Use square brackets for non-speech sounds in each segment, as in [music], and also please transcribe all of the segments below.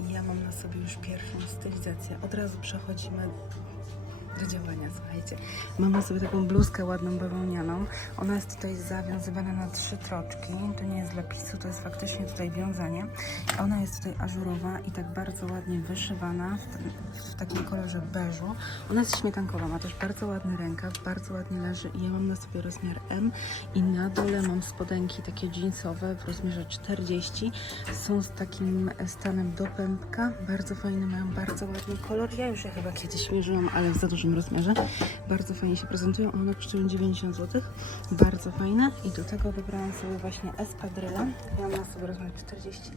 i ja mam na sobie już pierwszą stylizację. Od razu przechodzimy działania, słuchajcie. Mam na sobie taką bluzkę ładną bawełnianą. Ona jest tutaj zawiązywana na trzy troczki. To nie jest dla pisu, to jest faktycznie tutaj wiązanie. Ona jest tutaj ażurowa i tak bardzo ładnie wyszywana w, t- w takim kolorze beżu. Ona jest śmietankowa, ma też bardzo ładny rękaw, bardzo ładnie leży i ja mam na sobie rozmiar M i na dole mam spodenki takie jeansowe w rozmiarze 40. Są z takim stanem do pępka. Bardzo fajne, mają bardzo ładny kolor. Ja już je chyba kiedyś mierzyłam, ale w za dużym rozmiarze. Bardzo fajnie się prezentują. One kosztują 90 zł. Bardzo fajne. I do tego wybrałam sobie właśnie espadryle. Ja mam na sobie rozmiar 40.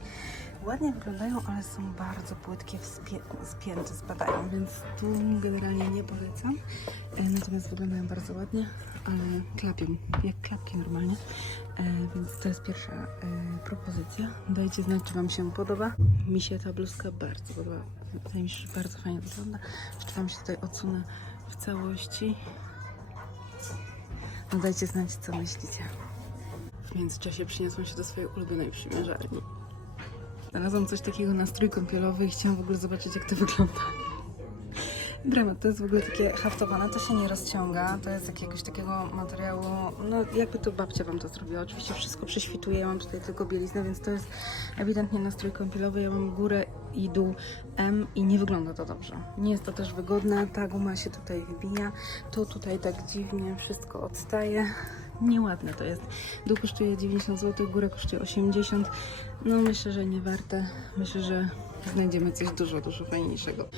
Ładnie wyglądają, ale są bardzo płytkie, spięte, spadają, więc tu generalnie nie polecam. E, Natomiast wyglądają bardzo ładnie, ale klapią, jak klapki normalnie. E, więc to jest pierwsza e, propozycja. Dajcie znać, czy Wam się podoba. Mi się ta bluzka bardzo podoba. Wydaje mi się, że bardzo fajnie wygląda. Jeszcze Wam się tutaj odsunę całości. No dajcie znać, co myślicie. W międzyczasie przyniosłam się do swojej ulubionej przymierzalni. Znalazłam coś takiego na strój kąpielowy i chciałam w ogóle zobaczyć, jak to wygląda. Dramat, to jest w ogóle takie haftowane, to się nie rozciąga, to jest jakiegoś takiego materiału, no jakby to babcia Wam to zrobiła. Oczywiście wszystko prześwituje, ja mam tutaj tylko bieliznę, więc to jest ewidentnie nastrój kąpielowy. Ja mam górę i dół M i nie wygląda to dobrze. Nie jest to też wygodne, ta guma się tutaj wybija, to tutaj tak dziwnie wszystko odstaje. Nieładne to jest. Dół kosztuje 90 zł, górę kosztuje 80. No myślę, że nie warte. Myślę, że znajdziemy coś dużo, dużo fajniejszego.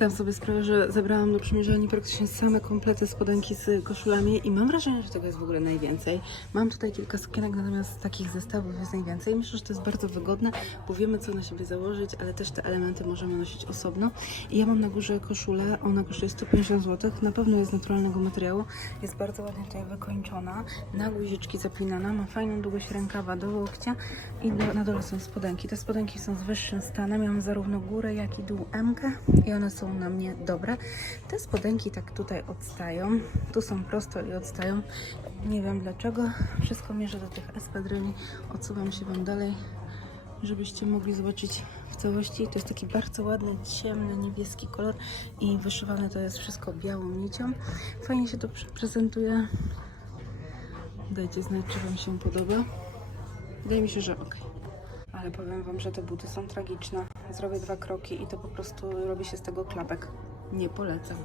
Zdałam sobie sprawę, że zebrałam do przymierzalni praktycznie same komplety spodenki z koszulami i mam wrażenie, że tego jest w ogóle najwięcej. Mam tutaj kilka sukienek, natomiast takich zestawów jest najwięcej. Myślę, że to jest bardzo wygodne, bo wiemy co na siebie założyć, ale też te elementy możemy nosić osobno. I ja mam na górze koszulę, ona kosztuje 150 zł, na pewno jest naturalnego materiału, jest bardzo ładnie tutaj wykończona, na guziczki zapinana, ma fajną długość rękawa do łokcia i do, na dole są spodenki. Te spodenki są z wyższym stanem, ja mam zarówno górę, jak i dół M i one są na mnie dobre. Te spodenki tak tutaj odstają, tu są prosto i odstają. Nie wiem dlaczego. Wszystko mierzę do tych espadryli. Odsuwam się Wam dalej, żebyście mogli zobaczyć w całości. To jest taki bardzo ładny, ciemny, niebieski kolor i wyszywane to jest wszystko białą nicią. Fajnie się to pr- prezentuje. Dajcie znać, czy Wam się podoba. Wydaje mi się, że ok. Ale powiem Wam, że te buty są tragiczne. Zrobię dwa kroki i to po prostu robi się z tego klapek. Nie polecam.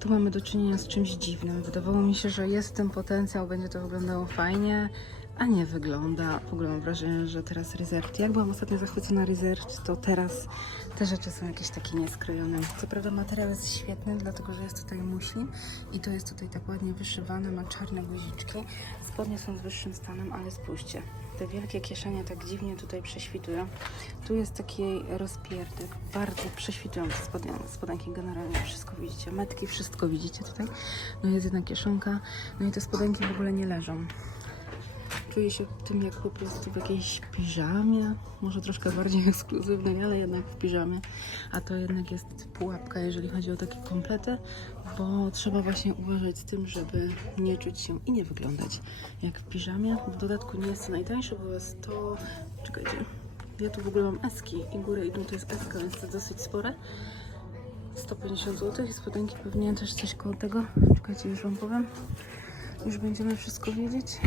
Tu mamy do czynienia z czymś dziwnym. Wydawało mi się, że jest tym potencjał, będzie to wyglądało fajnie, a nie wygląda. W ogóle mam wrażenie, że teraz Reserved. Jak byłam ostatnio zachwycona Reserved, to teraz te rzeczy są jakieś takie nieskrojone. Co prawda materiał jest świetny, dlatego że jest tutaj muślin i to jest tutaj tak ładnie wyszywane, ma czarne guziczki. Spodnie są z wyższym stanem, ale spójrzcie. Te wielkie kieszenie tak dziwnie tutaj prześwitują. Tu jest taki rozpierdek. Bardzo prześwitują te spodnie, spodenki generalnie. Wszystko widzicie. Metki, wszystko widzicie tutaj. No jest jedna kieszonka. No i te spodenki w ogóle nie leżą. Czuję się tym jak po prostu w jakiejś piżamie. Może troszkę bardziej [laughs] ekskluzywnej, ale jednak w piżamie. A to jednak jest pułapka, jeżeli chodzi o takie komplety, bo trzeba właśnie uważać z tym, żeby nie czuć się i nie wyglądać jak w piżamie. W dodatku nie jest to najtańsze, bo jest to... Czekajcie. Ja tu w ogóle mam eski i górę i dół to jest eska, więc to dosyć spore. 150 zł i spodenki pewnie też coś koło tego. Czekajcie, już Wam powiem. Już będziemy wszystko wiedzieć.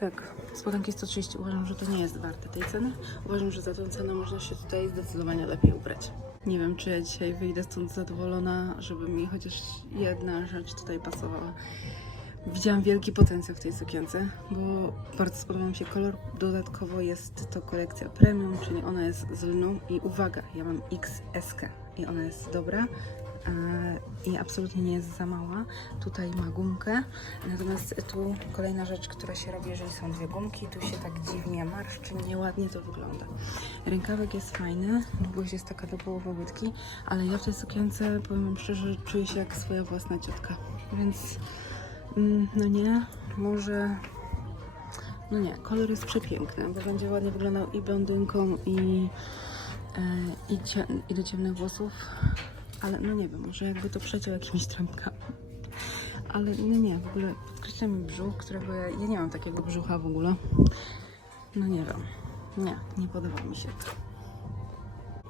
Tak, spodenki 130. Uważam, że to nie jest warte tej ceny. Uważam, że za tą cenę można się tutaj zdecydowanie lepiej ubrać. Nie wiem, czy ja dzisiaj wyjdę stąd zadowolona, żeby mi chociaż jedna rzecz tutaj pasowała. Widziałam wielki potencjał w tej sukience, bo bardzo spodobał mi się kolor. Dodatkowo jest to kolekcja premium, czyli ona jest z lnu i uwaga, ja mam XS i ona jest dobra i absolutnie nie jest za mała. Tutaj ma gumkę, natomiast tu kolejna rzecz, która się robi, jeżeli są dwie gumki, tu się tak dziwnie marszczy, nieładnie to wygląda. Rękawek jest fajny, długość jest taka do połowy łydki, ale ja w tej sukience, powiem szczerze, czuję się jak swoja własna ciotka, więc mm, no nie, może no nie, kolor jest przepiękny, bo będzie ładnie wyglądał i blondynką, i, e, i, i do ciemnych włosów. Ale no nie wiem, może jakby to przeciął jakimiś trampkami. Ale nie, nie, w ogóle podkreśla mi brzuch, którego ja, ja nie mam takiego brzucha w ogóle. no nie wiem. Nie, nie podoba mi się to.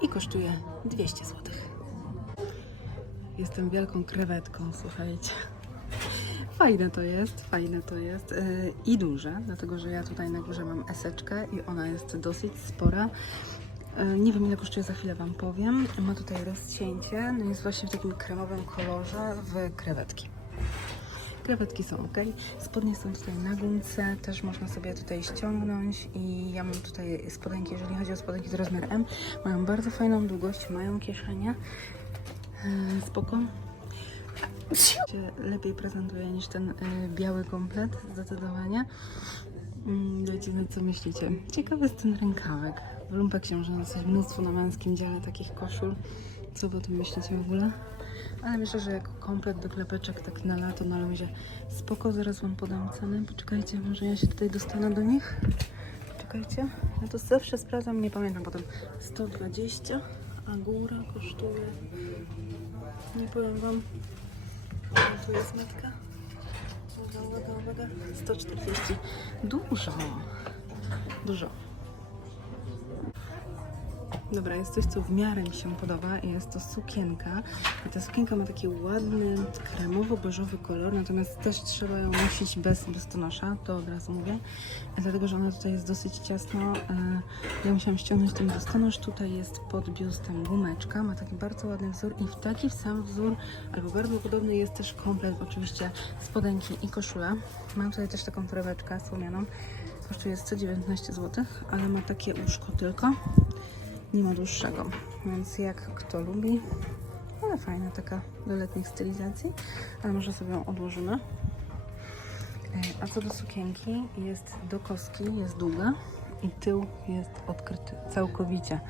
I kosztuje 200 zł. Jestem wielką krewetką, słuchajcie. Fajne to jest, fajne to jest yy, i duże, dlatego że ja tutaj na górze mam eseczkę i ona jest dosyć spora. Yy, nie wiem ile kosztuje, za chwilę Wam powiem. Ma tutaj rozcięcie, no jest właśnie w takim kremowym kolorze w krewetki. Krewetki są ok. Spodnie są tutaj na gumce, też można sobie tutaj ściągnąć i ja mam tutaj spodenki, jeżeli chodzi o spodenki z rozmiar M, mają bardzo fajną długość, mają kieszenie. Yy, spoko. Się lepiej prezentuje niż ten y, biały komplet, zdecydowanie. Mm, Dajcie znać, co myślicie. Ciekawy jest ten rękawek. W lumpach książę jest mnóstwo na męskim dziale takich koszul. Co wy o tym myślicie w ogóle? Ale myślę, że jako komplet do klepeczek tak na lato na luzie spoko. Zaraz Wam podam cenę. Poczekajcie, może ja się tutaj dostanę do nich. Czekajcie. Ja to zawsze sprawdzam, nie pamiętam potem. 120, a góra kosztuje... Nie powiem Wam. Tu jest metka. Uwaga, uwaga, uwaga. 140. Dużo. Dużo. Dobra, jest coś, co w miarę mi się podoba i jest to sukienka. I ta sukienka ma taki ładny, kremowo-beżowy kolor, natomiast też trzeba ją nosić bez biustonosza, to od razu mówię. E, Dlatego, że ona tutaj jest dosyć ciasno. E, Ja musiałam ściągnąć ten biustonosz. Tutaj jest pod biustem gumeczka. Ma taki bardzo ładny wzór i w taki sam wzór, albo bardzo podobny jest też komplet, oczywiście spodenki i koszula. Mam tutaj też taką torebeczkę słomianą. Kosztuje 119 zł, ale ma takie łóżko tylko nie ma dłuższego, więc jak kto lubi, ale fajna taka do letnich stylizacji, ale może sobie ją odłożymy. E, A co do sukienki, jest do koski, jest długa i tył jest odkryty całkowicie,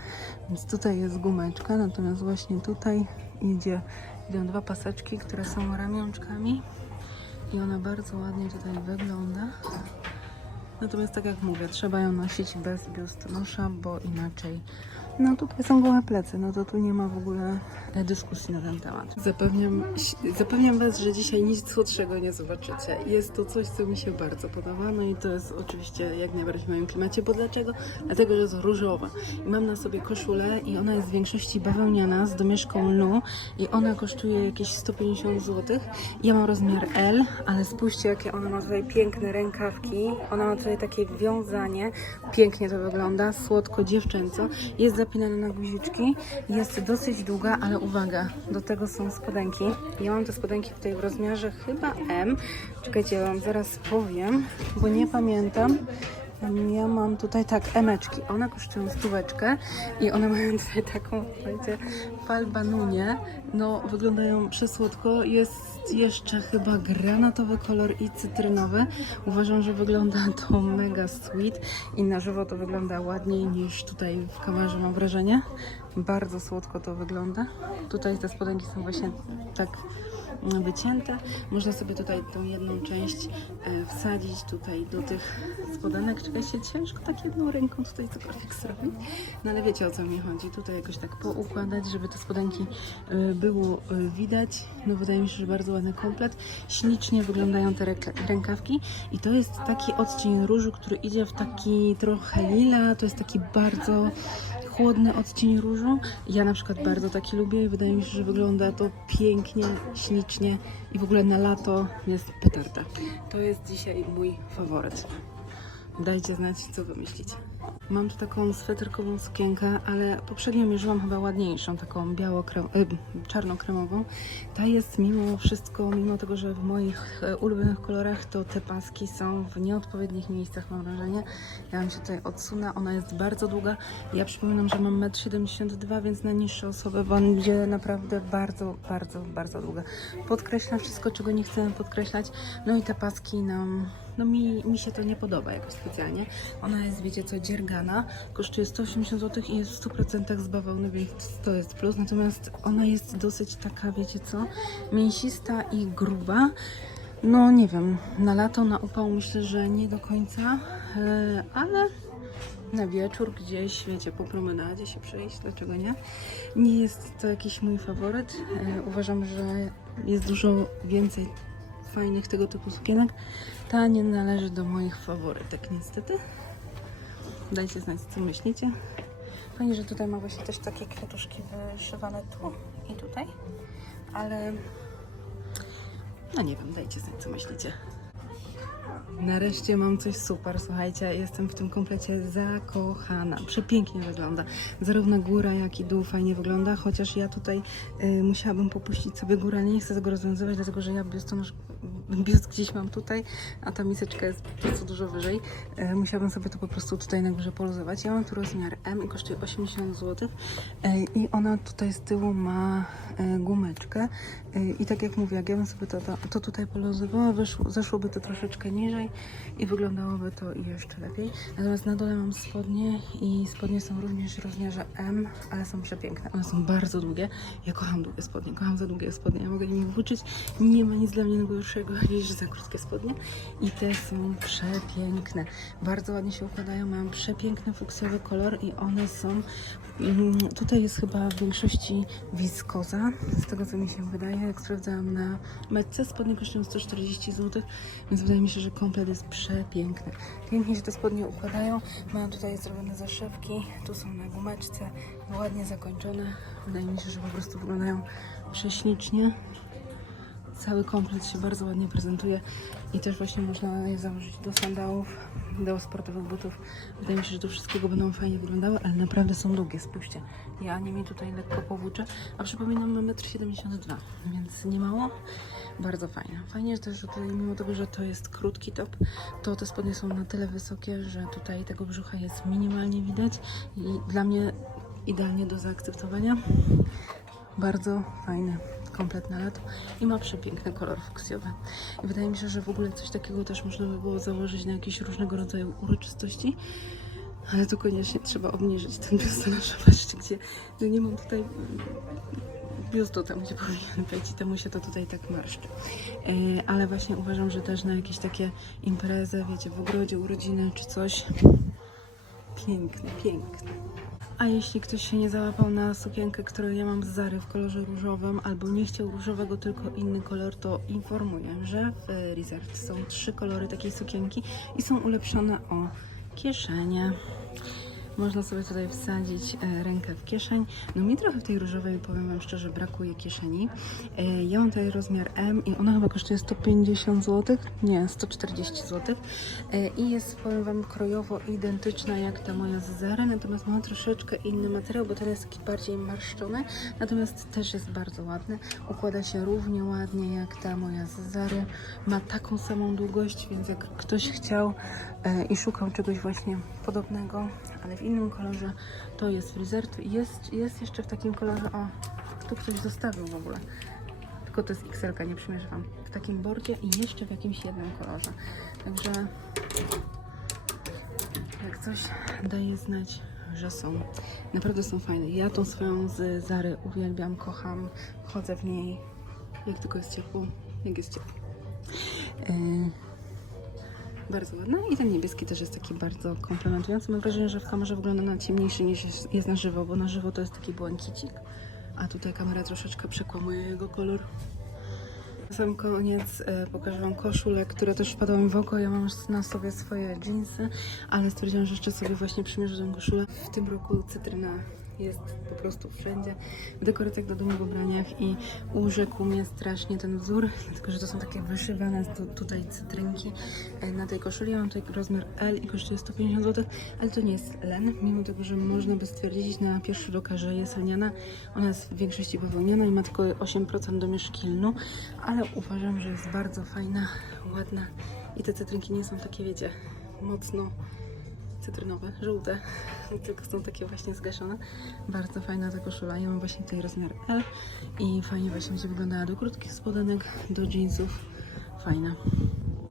więc tutaj jest gumeczka, natomiast właśnie tutaj idzie, idą dwa paseczki, które są ramionczkami i ona bardzo ładnie tutaj wygląda. Natomiast tak jak mówię, trzeba ją nosić bez biustonosza, bo inaczej. No tutaj są gołe plecy, no to tu nie ma w ogóle dyskusji na ten temat. Zapewniam, zapewniam Was, że dzisiaj nic słodszego nie zobaczycie. Jest to coś, co mi się bardzo podoba, no i to jest oczywiście jak najbardziej w moim klimacie, bo dlaczego? Dlatego, że jest różowa. Mam na sobie koszulę i ona jest w większości bawełniana z domieszką lnu i ona kosztuje jakieś 150 zł. Ja mam rozmiar L, ale spójrzcie jakie ona ma tutaj piękne rękawki. Ona ma tutaj takie wiązanie. Pięknie to wygląda, słodko, dziewczęco. Jest zapinana na guziczki. Jest dosyć długa, ale uwaga, do tego są spodenki. Ja mam te spodenki tutaj w rozmiarze chyba M. Czekajcie, ja wam zaraz powiem, bo nie pamiętam. Ja mam tutaj tak emeczki. One kosztują stóweczkę i one mają tutaj taką, słuchajcie, falbanunię. No, wyglądają przesłodko. Jest jeszcze chyba granatowy kolor i cytrynowy. Uważam, że wygląda to mega sweet i na żywo to wygląda ładniej niż tutaj w kamerze, mam wrażenie. Bardzo słodko to wygląda. Tutaj te spodenki są właśnie tak wycięte. Można sobie tutaj tą jedną część e, wsadzić tutaj do tych spodenek. Czekajcie, ciężko tak jedną ręką tutaj cokolwiek zrobić. No ale wiecie o co mi chodzi. Tutaj jakoś tak poukładać, żeby te spodenki e, było e, widać. No wydaje mi się, że bardzo ładny komplet. Ślicznie wyglądają te ręka- rękawki i to jest taki odcień różu, który idzie w taki trochę lila. To jest taki bardzo chłodny odcień różu. Ja na przykład bardzo taki lubię i wydaje mi się, że wygląda to pięknie, ślicznie i w ogóle na lato jest petarda. To jest dzisiaj mój faworyt. Dajcie znać, co wy myślicie. Mam tu taką sweterkową sukienkę, ale poprzednio mierzyłam chyba ładniejszą, taką biało-krem, y, czarno-kremową. Ta jest mimo wszystko, mimo tego, że w moich e, ulubionych kolorach, to te paski są w nieodpowiednich miejscach, mam wrażenie. Ja wam się tutaj odsunę, ona jest bardzo długa. Ja przypominam, że mam 1,72 m, więc na niższe osoby będzie naprawdę bardzo, bardzo, bardzo długa. Podkreślam wszystko, czego nie chcemy podkreślać. No i te paski nam no mi, mi się to nie podoba jakoś specjalnie. Ona jest, wiecie co, dziergana, kosztuje 180 zł i jest w 100% z bawełny, więc to jest plus. Natomiast ona jest dosyć taka, wiecie co, mięsista i gruba. No nie wiem, na lato, na upał myślę, że nie do końca, e, ale na wieczór gdzieś, wiecie, po promenadzie się przejść, dlaczego nie? Nie jest to jakiś mój faworyt. E, uważam, że jest dużo więcej fajnych tego typu sukienek. Ta nie należy do moich faworytek niestety. Dajcie znać, co myślicie. Fajnie, że tutaj ma właśnie też takie kwiatuszki wyszywane tu i tutaj, ale no nie wiem, dajcie znać, co myślicie. Nareszcie mam coś super, słuchajcie, jestem w tym komplecie zakochana. Przepięknie wygląda. Zarówno góra, jak i dół fajnie wygląda, chociaż ja tutaj y, musiałabym popuścić sobie górę, ale nie chcę tego rozwiązywać, dlatego że ja biustonosz, biust gdzieś mam tutaj, a ta miseczka jest po prostu dużo wyżej. Y, musiałabym sobie to po prostu tutaj na górze poluzować. Ja mam tu rozmiar M i kosztuje 80 zł y, i ona tutaj z tyłu ma y, gumeczkę i tak jak mówię, jak ja bym sobie to, to, tutaj poluzowała, zeszłoby to troszeczkę niżej i wyglądałoby to jeszcze lepiej. Natomiast na dole mam spodnie i spodnie są również w rozmiarze M, ale są przepiękne. One są bardzo długie. Ja kocham długie spodnie, kocham za długie spodnie. Ja mogę nimi włóczyć. Nie ma nic dla mnie gorszego niż za krótkie spodnie. I te są przepiękne. Bardzo ładnie się układają. Mają przepiękny fuksiowy kolor i one są Mm, Tutaj jest chyba w większości wiskoza, z tego co mi się wydaje. Jak sprawdzałam na metce, spodnie kosztują 140 zł, więc wydaje mi się, że komplet jest przepiękny. Pięknie się te spodnie układają. Mają tutaj zrobione zaszewki, tu są na gumeczce, ładnie zakończone. Wydaje mi się, że po prostu wyglądają prześlicznie. Cały komplet się bardzo ładnie prezentuje i też właśnie można je założyć do sandałów, do sportowych butów. Wydaje mi się, że do wszystkiego będą fajnie wyglądały, ale naprawdę są długie, spójrzcie. Ja nimi tutaj lekko powłóczę, a przypominam, mam 1,72 m, więc nie mało. Bardzo fajne. Fajnie też, że tutaj, mimo tego, że to jest krótki top, to te spodnie są na tyle wysokie, że tutaj tego brzucha jest minimalnie widać i dla mnie idealnie do zaakceptowania. Bardzo fajny komplet na lato i ma przepiękny kolor fuksjowy. I wydaje mi się, że w ogóle coś takiego też można by było założyć na jakieś różnego rodzaju uroczystości. Ale tu koniecznie trzeba obniżyć ten biustonosz. Zobaczcie, gdzie no nie mam tutaj biustu tam, gdzie powinien być i temu się to tutaj tak marszczy. E, ale właśnie uważam, że też na jakieś takie imprezy, wiecie, w ogrodzie, urodziny czy coś. Piękne, piękne. A jeśli ktoś się nie załapał na sukienkę, którą ja mam z Zary w kolorze różowym, albo nie chciał różowego, tylko inny kolor, to informuję, że w Resort są trzy kolory takiej sukienki i są ulepszone o kieszenie. Można sobie tutaj wsadzić e, rękę w kieszeń. No mi trochę w tej różowej, powiem Wam szczerze, brakuje kieszeni. E, Ja mam tutaj rozmiar M i ona chyba kosztuje 150 zł, nie, 140 zł. E, I jest, powiem Wam, krojowo identyczna jak ta moja z Zary, natomiast ma troszeczkę inny materiał, bo ten jest taki bardziej marszczony, natomiast też jest bardzo ładny. Układa się równie ładnie jak ta moja z Zary. Ma taką samą długość, więc jak ktoś chciał i szukał czegoś właśnie podobnego, ale w innym kolorze, to jest frizert. Jest, jest jeszcze w takim kolorze, o, tu ktoś zostawił w ogóle. Tylko to jest XL, nie przymierzam. W takim bordzie i jeszcze w jakimś jednym kolorze. Także jak coś daje znać, że są. Naprawdę są fajne. Ja tą swoją z Zary uwielbiam, kocham, chodzę w niej. Jak tylko jest ciepło, jak jest ciepło. Yy, bardzo ładna i ten niebieski też jest taki bardzo komplementujący. Mam wrażenie, że w kamerze wygląda na ciemniejszy niż jest, na żywo, bo na żywo to jest taki błękicik, a tutaj kamera troszeczkę przekłamuje jego kolor. Na sam koniec e, pokażę Wam koszulę, która też wpadła mi w oko. Ja mam na sobie swoje jeansy, ale stwierdziłam, że jeszcze sobie właśnie przymierzę tę koszulę. W tym roku cytryna jest po prostu wszędzie, w dekoracjach do domu, w ubraniach i urzekł mnie strasznie ten wzór, [laughs] dlatego że to są takie wyszywane tu, tutaj cytrynki e, na tej koszuli. Mam tutaj rozmiar L i kosztuje 150 zł, ale to nie jest len, mimo tego, że można by stwierdzić na pierwszy rzut oka, że jest lniana. Ona jest w większości bawełniana i ma tylko 8% domieszki lnu, ale uważam, że jest bardzo fajna, ładna i te cytrynki nie są takie, wiecie, mocno cytrynowe, żółte, [laughs] tylko są takie właśnie zgaszone. Bardzo fajna ta koszula. Ja mam właśnie tutaj rozmiar L i fajnie właśnie będzie wyglądała do krótkich spodenek, do jeansów. Fajna.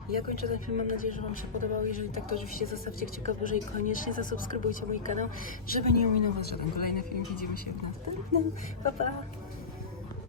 Ja kończę ten film, mam nadzieję, że Wam się podobał. Jeżeli tak, to oczywiście zostawcie kciuka w górze i koniecznie zasubskrybujcie mój kanał, żeby nie ominął Was żaden kolejny film. Widzimy się w następnym. Pa, pa!